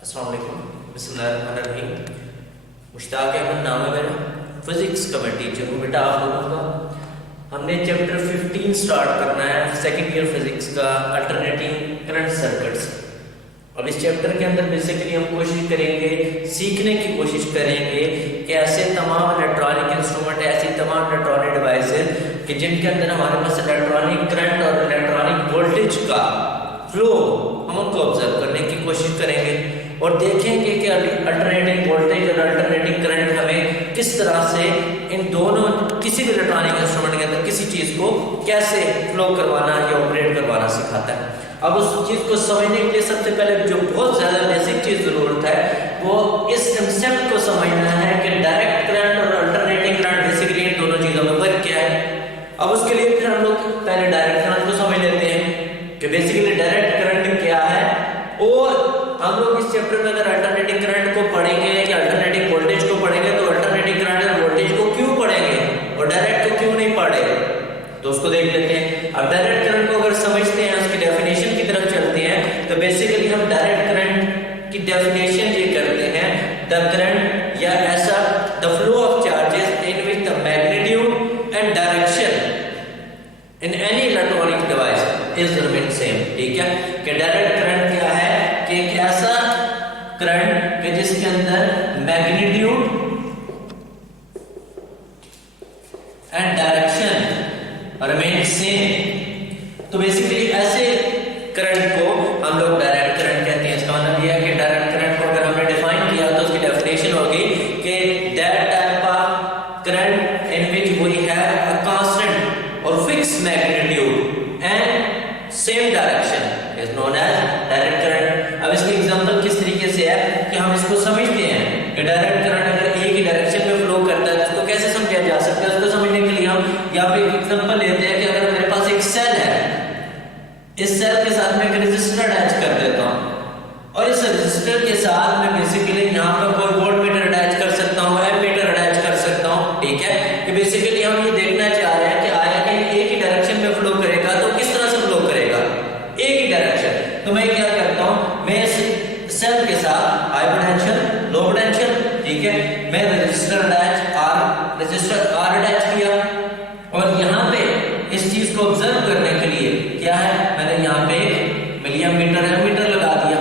अस्सलाम वालेकुम, बिस्मिल्लाहिर्रहमानिर्रहीम। मुश्ताक अहमद नाम है मेरा, फिजिक्स का मैं टीचर हूँ। बेटा आप लोगों का हमने चैप्टर 15 स्टार्ट करना है, सेकेंड ईयर फिजिक्स का, अल्टरनेटिंग करंट सर्किट्स। अब इस चैप्टर के अंदर बेसिकली हम कोशिश करेंगे, सीखने की कोशिश करेंगे कि ऐसे तमाम इलेक्ट्रॉनिक इंस्ट्रूमेंट, ऐसी तमाम इलेक्ट्रॉनिक डिवाइसेस कि जिनके अंदर हमारे पास इलेक्ट्रॉनिक करंट और इलेक्ट्रॉनिक वोल्टेज का फ्लो हम उनको ऑब्जर्व करने की कोशिश करेंगे और देखेंगे कि अल्टरनेटिंग वोल्टेज और अल्टरनेटिंग करंट हमें किस तरह से इन दोनों किसी भी इलेक्ट्रॉनिक इंस्ट्रूमेंट के अंदर किसी चीज को कैसे फ्लो करवाना या ऑपरेट करवाना सिखाता है। अब उस चीज को समझने के लिए सबसे पहले जो बहुत ज्यादा बेसिक चीज जरूरत है वो इस कंसेप्ट को समझना है कि डायरेक्ट करंट और अल्टरनेटिंग करंट बेसिकली इन दोनों चीजों में फर्क क्या है। अब उसके लिए फिर हम लोग पहले डायरेक्ट करंट को समझ लेते हैं कि बेसिकली डायरेक्ट करंट क्या है, और हम लोग इस चैप्टर में अगर अल्टरनेटिंग करंट को पढ़ेंगे या अल्टरनेटिंग वोल्टेज को पढ़ेंगे तो अल्टरनेटिंग करंट और वोल्टेज को क्यों पढ़ेंगे और डायरेक्ट को क्यों नहीं पढ़ेंगे, तो उसको देख लेते हैं। अब डायरेक्ट करंट को अगर समझते हैं, उसकी डेफिनेशन की तरफ चलते हैं, तो बेसिकली हम डायरेक्ट करंट की डेफिनेशन ये करते हैं, द करंट या ऐसा the flow of charges in which the magnitude and direction in any electronic device is remain same. ठीक है, कि डायरेक्ट करंट क्या है कि एक ऐसा करंट कि जिसके अंदर magnitude and direction remain same. तो बेसिकली ऐसे करंट को हम लोग डायरेक्ट करंट कहते हैं। इसका मतलब यह है कि डायरेक्ट करंट को अगर हमने डिफाइन किया तो उसकी डेफिनेशन होगी कि that type of current in which we have a constant और fixed magnitude and same direction is known as direct current. अब इसकी एग्जांपल किस तरीके से है कि हम इसको समझते हैं कि डायरेक्ट करंट अगर एक ही डायरेक्शन में फ्लो करता है तो उसको कैसे समझा जा सकता है। उसको समझने के लिए हम यहाँ पे एक एग्जांपल लेते हैं कि अगर मेरे पास एक सेल है, इस सेल के साथ मैं एक रेजिस्टर अटैच कर देता हूँ और इस रेजिस्टर के साथ मैं बेसिकली यहाँ पर कोई वोल्टमीटर अटैच कर सकता हूँ, एमीटर अटैच कर सकता हूँ। ठीक है, कि बेसिकली हम ये देखना चाह रहे हैं कि आया कि एक ही डायरेक्शन में फ्लो करेगा तो किस तरह से फ्लो करेगा, एक ही डायरेक्शन। तो मैं क्या करता हूँ, मैं इस सेल के साथ हाई पोटेंशियल, लो पोटेंशियल, ठीक है, मैं रेजिस्टर आर अटैच किया और यहाँ पे इस चीज को ऑब्जर्व करने के लिए क्या है, मैंने यहाँ पे मिली एमीटर लगा दिया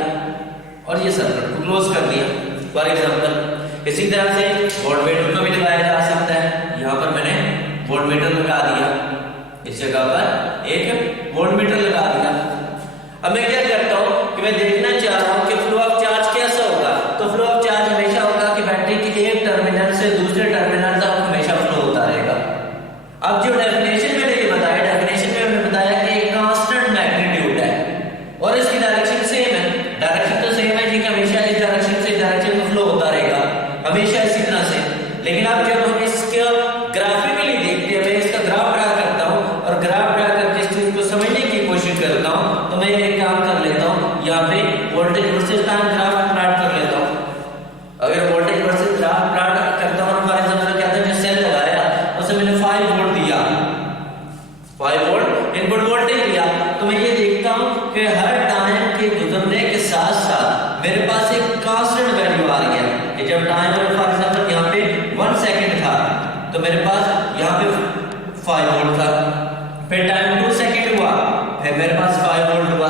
और ये सर्किट को क्लोज कर दिया। फॉर एग्जांपल इसी तरह से वोल्टमीटर को भी लगाया जा सकता है। यहाँ पर मैंने वोल्टमीटर लगा दिया, इस जगह पर एक वोल्टमीटर लगा दिया। अब मैं क्या करता हूँ कि मैं देखना चाह रहा हूँ कि फ्लो ऑफ चार्ज कैसा होगा। तो फ्लो ऑफ चार्ज हमेशा होगा कि बैटरी के एक टर्मिनल से दूसरे टर्मिनल तक हमेशा फ्लो होता रहेगा। अब जो डेफिनेशन मैंने ये बताया, डेफिनेशन में मैंने बताया कि एक कांस्टेंट मैग्नीट्यूड है और इसकी डायरेक्शन सेम है। डायरेक्शन तो सेम है जी, हमेशा इस डायरेक्शन से डायरेक्शन में फ्लो होता रहेगा, हमेशा इसी तरह से। लेकिन अब जब हम इसके ग्राफिकली देखते हैं, मैं इसका ग्राफ ड्रा करता हूँ और ग्राफ ड्रा करके इस चीज को समझने की कोशिश करता हूँ, तो मैं एक काम कर लेता हूँ, यहाँ पे voltage versus time graph plot कर लेता हूँ। अगर वोल्टेज वर्सेस ग्राफ प्लॉट करता हूँ, फॉर एग्जांपल क्या था, जो सेल लगाया उसे मैंने 5 वोल्ट दिया, 5 वोल्ट इनपुट वोल्टेज दिया, तो मैं ये देखता हूँ कि हर टाइम के गुजरने के साथ साथ मेरे पास एक कांस्टेंट वैल्यू आ रही है कि जब टाइम फॉर एग्जांपल यहाँ पे 1 सेकंड था तो मेरे पास यहाँ पे 5 वोल्ट था, फिर टाइम 2 सेकंड हुआ फिर मेरे पास 5 वोल्ट हुआ,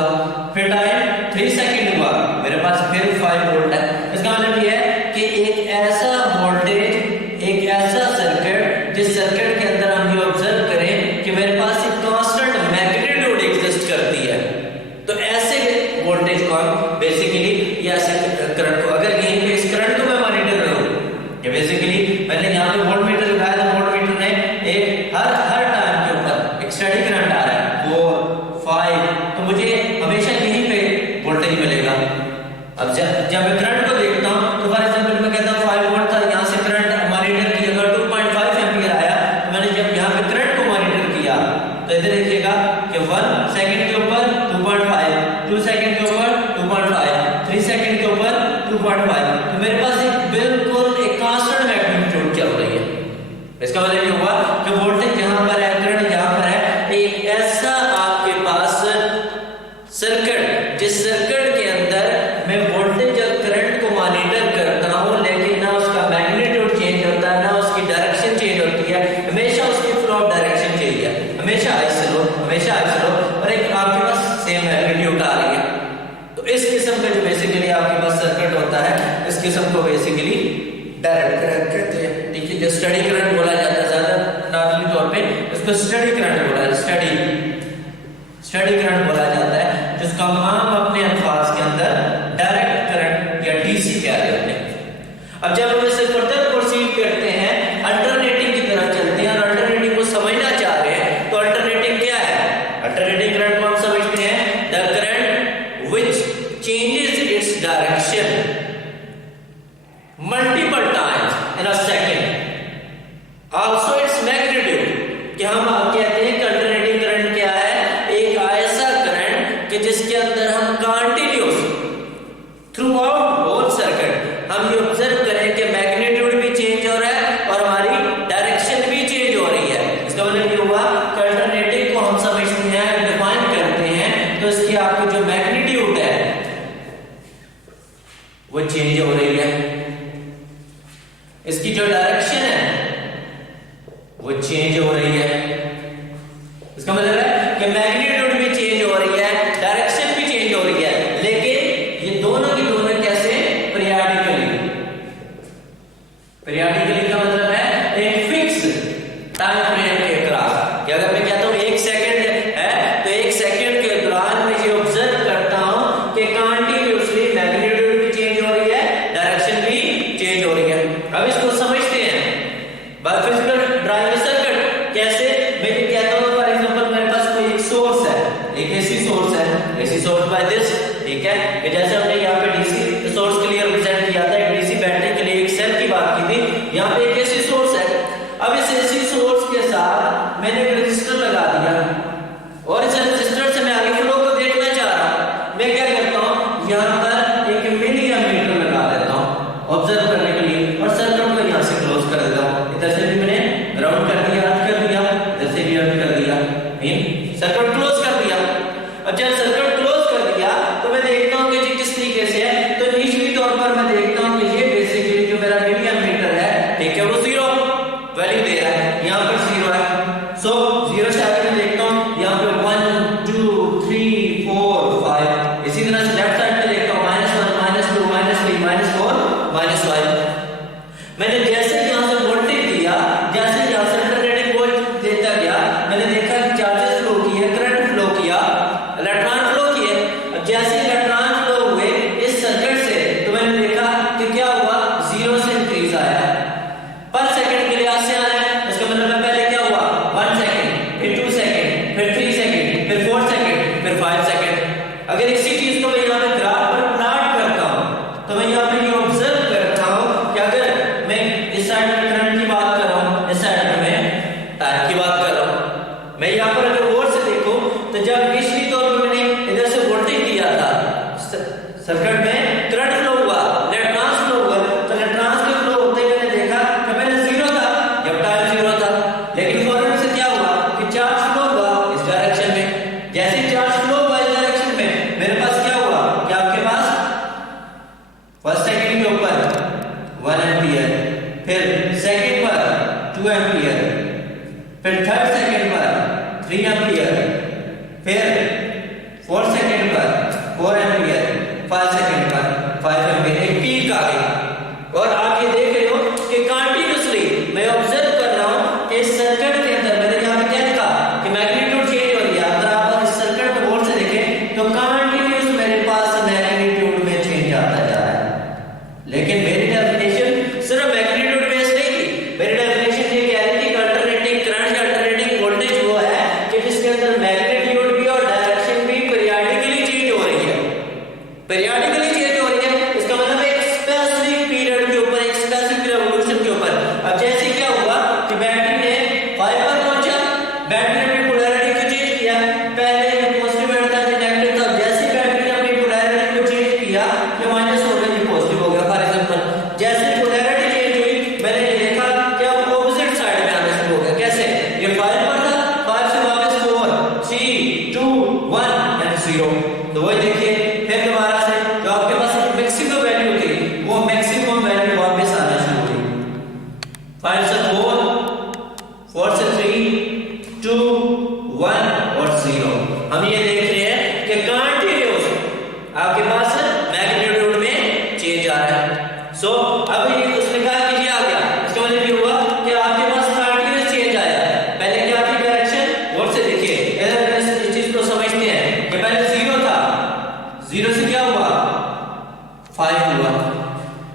फिर टाइम 3 सेकंड हुआ मेरे पास फिर 5 वोल्ट है। इसका मतलब ये है कि एक ऐसा वोल्टेज, एक ऐसा सर्किट जिस सर्किट के अंदर हम ये ऑब्जर्व करें कि मेरे पास एक कांस्टेंट मैग्नीट्यूड एग्जिस्ट करती है, तो ऐसे वोल्टेज को हम बेसिकली या ऐसे करंट को, अगर यहीं पे इस करंट को मैं मॉनिटर करूं कि बेसिकली मैंने यहाँ पे वोल्टमीटर लगाया तो वोल्टमीटर ने एक हर टाइम के ऊपर एक स्टेडी करंट आ रहा है 4, 5, तो मुझे हमेशा यहीं पे वोल्टेज मिलेगा। अब जब मैं करंट को देखता हूं तो फॉर एग्जांपल मैं कहता हूं 5 वोल्ट था, यहां से करंट मॉनिटर की अगर 2.5 एम्पीयर आया तो मैंने जब यहां पे करंट को मॉनिटर किया तो इधर देखिएगा कि 1 सेकंड के ऊपर 2.5, 2 सेकंड के ऊपर 2.5, 3 सेकंड के ऊपर 2.5, तो मेरे पास एक बिल्कुल एक कांस्टेंट मैग्नीट्यूड चल रही है। इसका मतलब ये हुआ कि वोल्टेज जहां पर है, करंट जहां पर है, एक ऐसा आपके पास सर्किट जिस सर्किट के अंदर मैं वोल्टेज और करंट किस्म का जो बेसिकली आपके पास सर्किट होता है, इस किस्म को बेसिकली डायरेक्ट करंट कहते हैं। ठीक है, जो स्टडी करंट बोला जाता है, ज्यादा नॉर्मली तौर पे इसको स्टडी करंट बोला जाता है, स्टडी करंट बोला जाता है, जिसका हम अपने अल्फाज के अंदर डायरेक्ट करंट या डीसी कह रहे होते हैं। अब जब हम इससे फर्दर प्रोसीड करते हैं, अल्टरनेटिंग की तरफ चलते हैं और अल्टरनेटिंग को समझना चाह रहे हैं, तो अल्टरनेटिंग क्या है? अल्टरनेटिंग करंट को हम समझते हैं the current which changes its direction multiple times in a second, also its magnitude. कि हम कहते हैं कि अल्टरनेटिंग करंट क्या है? एक ऐसा करंट कि जिसके अंदर हम continuous throughout whole circuit हम ये ऑब्जर्व करें कि मैग्नीट्यूड भी चेंज हो रहा है और हमारी डायरेक्शन भी चेंज हो रही है। इसका मतलब ये हुआ कि अल्टरनेटिंग को हम समझते हैं, डिफाइन करते हैं, तो इसकी आपकी जो मैग्नीट्यूड है वो चेंज हो रही है, इसकी जो डायरेक्शन है वो चेंज हो रही है। इसका मतलब है कि मैग्नीट्यूड भी चेंज हो रही है, डायरेक्शन भी चेंज हो रही है, लेकिन ये दोनों की दोनों कैसे? पीरियडिकली। पीरियडिकली का मतलब है एक फिक्स टाइम फ्रेम के क्रॉस। कि अगर मैं कहता हूं 1 सेकंड है, तो 1 सेकंड के दौरान मैं ये ऑब्जर्व करता हूं कि कंटिन्यूअसली मैग्नीट्यूड भी चेंज हो रही है, डायरेक्शन भी चेंज हो रही है। अब इसको समझते हैं बाय फिजिकल ड्राइव सर्किट कैसे। मैं ये कहता हूं फॉर एग्जांपल मेरे पास कोई एक सोर्स है, एक एसी सोर्स है, एसी सोर्स बाय दिस, ठीक है, कि जैसे हमने यहां पे डीसी सोर्स के लिए रिप्रेजेंट किया था, एक डीसी बैटरी के लिए एक सेल की बात की थी, यहां पे एक एसी सोर्स है। अब इस एसी सोर्स के साथ मैंने एक रेजिस्टर लगा दिया और इस रेजिस्टर से मैं आगे फ्लो को देखना चाह रहा हूं। मैं क्या करता हूं, यहां पर एक मिली एमीटर लगा देता हूं ऑब्जर्व करने के लिए और सर्किट को यहां से क्लोज कर देता हूं। इधर से भी मैंने ग्राउंड कर दिया, अर्थ कर दिया, इधर से भी अर्थ कर दिया, सर्किट क्लोज कर दिया। अब जब सर्किट क्लोज कर दिया तो मैं देखता हूं कि जी किस तरीके से है। तो निश्चित तौर पर मैं देखता हूं कि ये बेसिकली जो मेरा मिली एमीटर है, ठीक है, वो 0 वैल्यू दे रहा है, यहां पर 0 है। सो 0 से आगे मैं देखता हूं यहां पे 1 2 3 4 5, इसी तरह से लेफ्ट साइड में देखता हूं -1 -2 -3 -4 -5। मैंने जैसे यहां से वोल्टेज दिया, जैसे यहां से अल्टरनेटिंग वोल्ट देता गया, मैंने देखा कि चार्जेस फ्लो किए, करंट फ्लो किया, इलेक्ट्रॉन फ्लो किए। अब जैसे इलेक्ट्रॉन फ्लो हुए इस सर्किट से, तो मैंने देखा कि क्या हुआ, 0 से इंक्रीज आया पर सेकंड के लिए आगे आ रहा है। इसका मतलब पहले क्या हुआ, 1 सेकंड, फिर 2 सेकंड, फिर 3 सेकंड, फिर 4 सेकंड, फिर 5 सेकंड। अगर इसी चीज को मैं यहां पे ग्राफ पर प्लॉट करता हूं, तो मैं यहां पे ये ऑब्जर्व करता हूं कि अगर मैं इस साइड में करंट की बात कर रहा हूं, इस साइड में मैं टाइम की बात कर रहा हूं, मैं यहां पर अगर गौर से देखूं तो जब निश्चित तौर पर मैंने इधर से वोल्टेज दिया था, सर्किट में करंट फ्लो हुआ, इलेक्ट्रॉन्स फ्लो हुआ, तो इलेक्ट्रॉन्स के फ्लो होते हुए मैंने देखा कि पहले 0 था जब टाइम 0 था, लेकिन फौरन से क्या हुआ कि चार्ज फ्लो हुआ इस डायरेक्शन में। जैसे चार्ज फ्लो हुआ इस डायरेक्शन में, मेरे पास क्या हुआ कि आपके पास फर्स्ट सेकंड के ऊपर 1 एम्पीयर, फिर सेकंड पर 2 एम्पीयर, फिर थर्ड सेकंड पर 3 एम्पीयर, फिर फोर्थ सेकंड पर 4 एम्पीयर, 5 सेकंड पर 5 एम्पीयर, एक पीक आ गई। और आप ये देख रहे हो कि कंटिन्यूअसली मैं ऑब्जर्व कर रहा हूं कि इस सर्किट के अंदर मैंने यहां पे क्या लिखा कि मैग्नीट्यूड चेंज हो रही है। अगर आप इस सर्किट को गौर से देखें तो कंटिन्यूअस मेरे पास मैग्नीट्यूड में चेंज आता जा रहा है, लेकिन मेरी डेफिनेशन सिर्फ मैग्नीट्यूड बेस्ड नहीं थी। मेरी डेफिनेशन ये कह रही थी कि अल्टरनेटिंग करंट या अल्टरनेटिंग वोल्टेज वो है कि जिसके अंदर मैग्नीट्यूड भी और डायरेक्शन भी पीरियडिकली चेंज हो रही है, पीरियडिकली चेंज हो रही है। इसका मतलब एक स्पेसिफिक पीरियड के ऊपर, एक स्पेसिफिक रेवोल्यूशन के ऊपर। अब जैसे क्या हुआ कि बैटरी ने 5 पर पहुंचा, बैटरी ने पोलैरिटी को चेंज किया, पहले पॉजिटिव था जो नेगेटिव था, जैसे बैटरी ने अपनी पोलैरिटी को चेंज किया ये माइनस हो गया, ये पॉजिटिव हो गया। फॉर एग्जांपल जैसे पोलैरिटी चेंज हुई, मैंने ये देखा कि अब ऑपोजिट साइड में आना शुरू हो गया। कैसे, ये 5 पर था, 5 से वापस 4 3 2 1 एंड 0, तो वही देखिए फिर दोबारा से जो आपके पास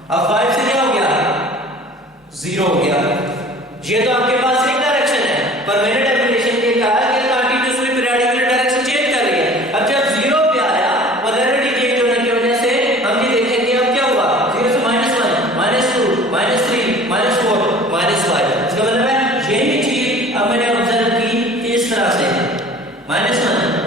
अब 5 से क्या हो गया, 0 हो गया। ये तो आपके पास एक डायरेक्शन है, पर मैंने डेफिनेशन के कहा कि कंटीन्यूअसली पीरियोडिकली डायरेक्शन चेंज कर रही है। अब जब 0 पे आया, पोलैरिटी चेंज होने की वजह से हम ये देखेंगे अब क्या हुआ, 0 से -1, -2, -3, -4, -5। इसका मतलब है यही चीज अब मैंने ऑब्जर्व की कि इस तरह से -1,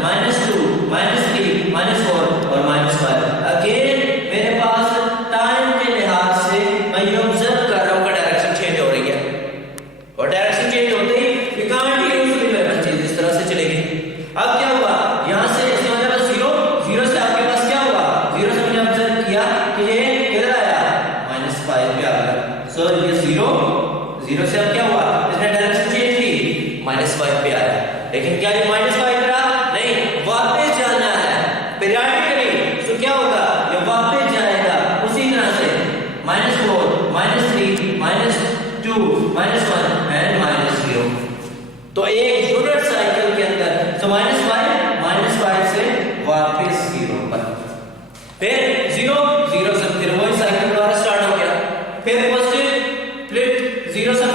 -2, -3, -4 और -5। अगेन मेरे पास टाइम के लिहाज से मैं ये ऑब्जर्व कर रहा हूं कि डायरेक्शन चेंज हो रही है, और डायरेक्शन चेंज होते ही कंटीन्यूअसली मेरा चीज इस तरह से चलेगी। अब क्या हुआ, यहां से इसका मतलब 0 से आपके पास क्या हुआ, 0 से मैंने ऑब्जर्व किया कि ये किधर आया, -5 पे आ गया। सो ये 0 से अब क्या हुआ, इसने डायरेक्शन चेंज की, -5 पे आया। लेकिन क्या ये -5 रहा, नहीं, वापस जाना है पीरियोडिकली। सो क्या होगा, ये वापस जाएगा उसी तरह से -4, -3, -2, -1 एंड -0। तो एक यूनिट साइकिल के अंदर तो -5 से वापस 0 पर, फिर 0 से फिर वही साइकिल दोबारा स्टार्ट हो गया। फिर पॉजिटिव फ्लिप 0 से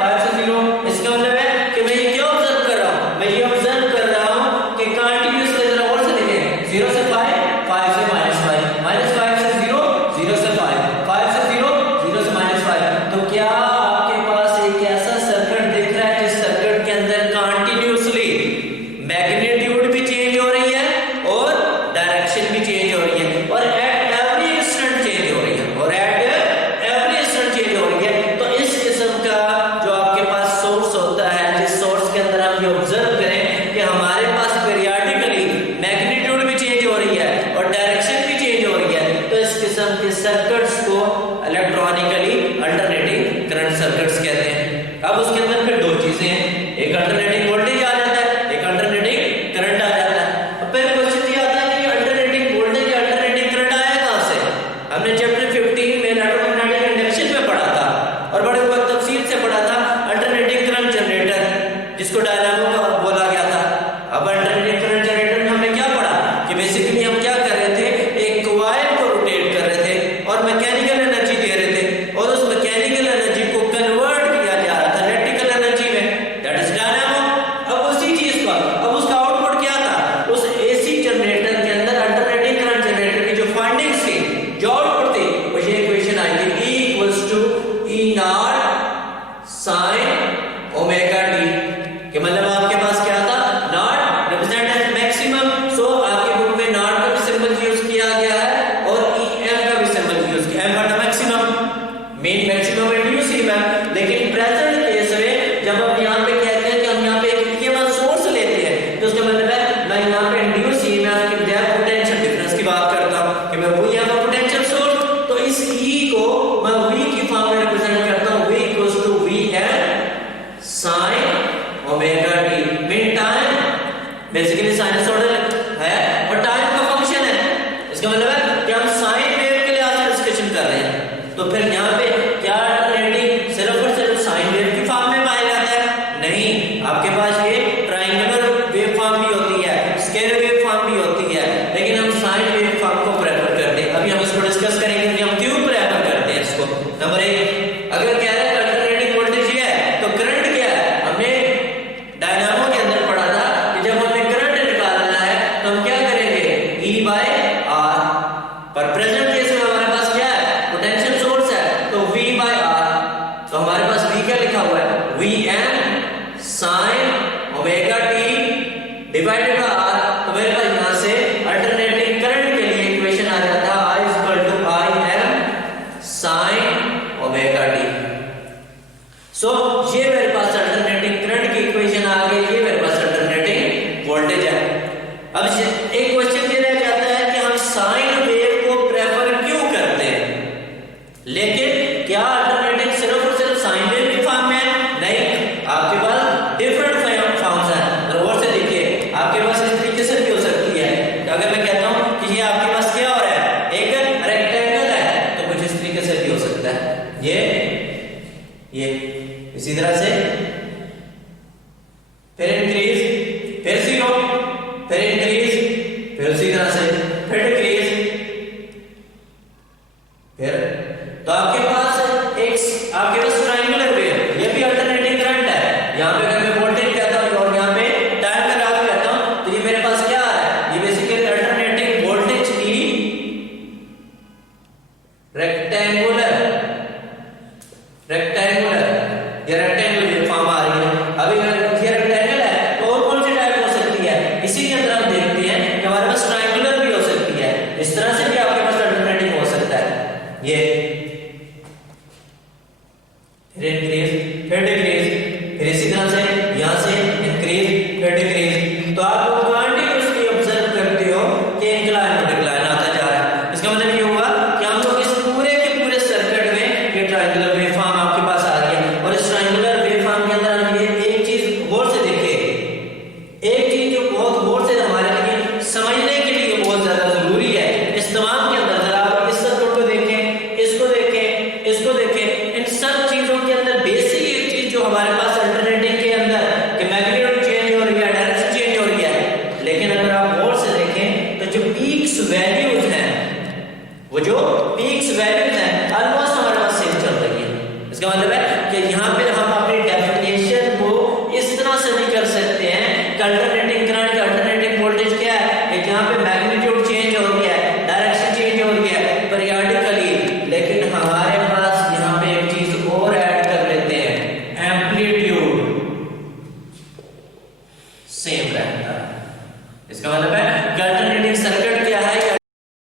5 से 0। इसका मतलब है कि मैं ये क्या ऑब्जर्व कर रहा हूं, मैं ये ऑब्जर्व कर रहा हूं कि कंटीन्यूअस जरा और से देखें, 0 से 5 से -5, -5 से 0, 0 से 5 से 0, 0 से -5। तो क्या आपके पास एक ऐसा सर्किट दिख रहा है जिस सर्किट के अंदर कंटीन्यूअसली मैग्नीट्यूड भी चेंज हो रही है और डायरेक्शन भी चेंज हो रही है, और एट एवरी इंस्टेंट चेंज हो रही है, और एट एवरी इंस्टेंट चेंज हो रही है। तो इस किस्म का जो आपके पास सोर्स होता है, जिस सोर्स के अंदर हम ये ऑब्जर्व करें कि हमारे पास पीरियोडिकली मैग्नीट्यूड भी चेंज हो रही है और डायरेक्शन भी चेंज हो रही है, तो इस किस्म के सर्किट्स को इलेक्ट्रॉनिकली अल्टरनेटिंग करंट सर्किट्स कहते हैं। अब उसके अंदर फिर दो चीजें हैं, एक अल्टरनेटिंग वोल्टेज आ जाता है, एक अल्टरनेटिंग करंट आ जाता है। अब फिर क्वेश्चन ये आता है कि अल्टरनेटिंग वोल्टेज या अल्टरनेटिंग करंट आया कहां से। हमने चैप्टर 15 में इलेक्ट्रोमैग्नेटिक इंडक्शन में पढ़ा था और बड़े बहुत तफसील से पढ़ा था अल्टरनेटिंग करंट जनरेटर, जिसको डायनामो का बोला गया था। अब अल्टरनेटिंग करंट जनरेटर में हमने क्या पढ़ा कि बेसिकली हम क्या कर रहे थे, एक कॉइल को रोटेट कर रहे थे और मैकेनिकल एनर्जी दे रहे थे, और उस मैकेनिकल एनर्जी को कन्वर्ट किया जा रहा था इलेक्ट्रिकल एनर्जी में, दैट इज डायनामो। अब उसी चीज का, अब उसका आउटपुट क्या था, उस एसी जनरेटर के अंदर अल्टरनेटिंग करंट जनरेटर की जो फाइंडिंग्स थी, जो आउटपुट थी, वो ये इक्वेशन आई थी, E = E0 sin omega t। कि मतलब आपके पास क्या था, नॉट रिप्रेजेंट एज मैक्सिमम, सो आपके बुक में नॉट का भी सिंबल यूज किया गया है और em का भी सिंबल यूज किया है, m मतलब maximum, main maximum induce EMF. लेकिन प्रेजेंट केस में जब हम यहां पे कहते हैं कि हम यहां पे एक ईएमएफ सोर्स लेते हैं, तो उसका मतलब है मैं यहां पे इंड्यूस ईएमएफ के बजाय पोटेंशियल डिफरेंस की बात करता हूं कि मैं वही यहां पर पोटेंशियल सोर्स, तो इस E को मैं V की फॉर्म में रिप्रेजेंट करता हूं, V = Vm sin omega t। Mean time basically sinusoidal है और टाइम का फंक्शन है। इसका मतलब है कि हम साइन वेव के लिए आज डिस्कशन कर रहे हैं, तो फिर यहां पे क्या अल्टरनेटिंग सिर्फ और सिर्फ साइन वेव की फॉर्म में पाया जाता है, नहीं, आपके पास ये ट्रायंगुलर वेव फॉर्म भी होती है, स्केलर वेव फॉर्म भी होती है, लेकिन हम साइन वेव फॉर्म को प्रेफर करते हैं। अभी हम इसको डिस्कस करेंगे कि हम क्यों प्रेफर करते हैं इसको। नंबर 1, अगर कह रहे हैं अल्टरनेटिंग वोल्टेज ये है, तो करंट क्या है, हमने डायनामो के अंदर पढ़ा था कि जब हमें करंट निकालना है तो हम क्या करेंगे, E/R। पर प्रेजेंट केस में हमारे पास क्या है, पोटेंशियल सोर्स है, तो V/R। तो हमारे पास V क्या लिखा हुआ है, Vm sin omega t divided by R। तो मेरे पास यहां से अल्टरनेटिंग करंट के लिए इक्वेशन आ जाता है I = Im sin omega t। सो ये मेरे पास अल्टरनेटिंग करंट की इक्वेशन आ गई, ये मेरे पास अल्टरनेटिंग वोल्टेज है। अब एक क्वेश्चन ये रह जाता है कि हम साइन वेव को प्रेफर क्यों करते हैं, लेकिन क्या अल्टरनेटिंग सिर्फ और सिर्फ साइन वेव की फॉर्म में है, नहीं, आपके पास डिफरेंट फॉर्म्स हैं। और से देखिए आपके पास इस तरीके से भी हो सकती है, अगर मैं कहता हूं कि ये आपके पास क्या हो रहा है, एक रेक्टेंगल है, तो कुछ इस तरीके से भी हो सकता है, ये इसी तरह से, फिर इंक्रीज, फिर 0, फिर इंक्रीज, फिर उसी तरह से, फिर डिक्रीज, फिर। तो आपके पास ट्रायंगुलर वेव, ये भी अल्टरनेटिंग करंट है। यहाँ पे अगर मैं वोल्टेज कहता हूँ और यहाँ पे टाइम का ग्राफ कहता हूँ, तो ये मेरे पास क्या है, ये बेसिकली अल्टरनेटिंग वोल्टेज की रेक्टेंगुलर ये रेक्टेंगुलर वेव फॉर्म आ रही है। अभी अगर ये रेक्टेंगल है तो और कौन सी टाइप हो सकती है, इसी के अंदर हम देखते हैं कि हमारे पास ट्रायंगुलर भी हो सकती है, इस तरह से भी आपके पास अल्टरनेटिंग हो सकता है। ये फिर इंक्रीज फिर डिक्रीज, फिर इसी तरह से यहां से इंक्रीज फिर डिक्रीज। तो आप लोग कंटीन्यूअसली ऑब्जर्व करते हो कि इंक्लाइन और डिक्लाइन आता जा रहा है। इसका मतलब ये हुआ कि हम लोग इस पूरे के पूरे सर्किट में ये ट्रायंगुलर वेव फॉर्म आपके पास आ रही है। और इस ट्रायंगुलर वेव फॉर्म के अंदर हम ये एक चीज गौर से देखें, एक चीज जो बहुत गौर से हमारे लिए समझने के लिए बहुत ज्यादा जरूरी है इस तमाम के अंदर, जरा आप इस सर्किट को देखें, इसको देखें, इसको देखें, इन सब चीजों के अंदर बेसिक एक चीज जो हमारे पास अल्टरनेटिंग के अंदर कि मैग्नीट्यूड चेंज हो रही है, डायरेक्शन चेंज हो रही है। लेकिन अगर आप गौर से देखें तो जो पीक्स वैल्यूज हैं, वो जो पीक्स वैल्यूज हैं ऑलमोस्ट हमारे पास सेम चल रही है। इसका मतलब है कि यहाँ पे हम अपनी डेफिनेशन को इस तरह से भी कर सकते हैं कि अल्टरनेटिंग करंट का अल्टरनेटिंग वोल्टेज क्या है, कि यहाँ पे मैग्नीट्यूड चेंज हो गया है, डायरेक्शन चेंज हो गया है पीरियडिकली। लेकिन हमारे पास यहाँ पे एक चीज और ऐड कर लेते हैं, एम्पलीट्यूड सेम रहता है। इसका मतलब है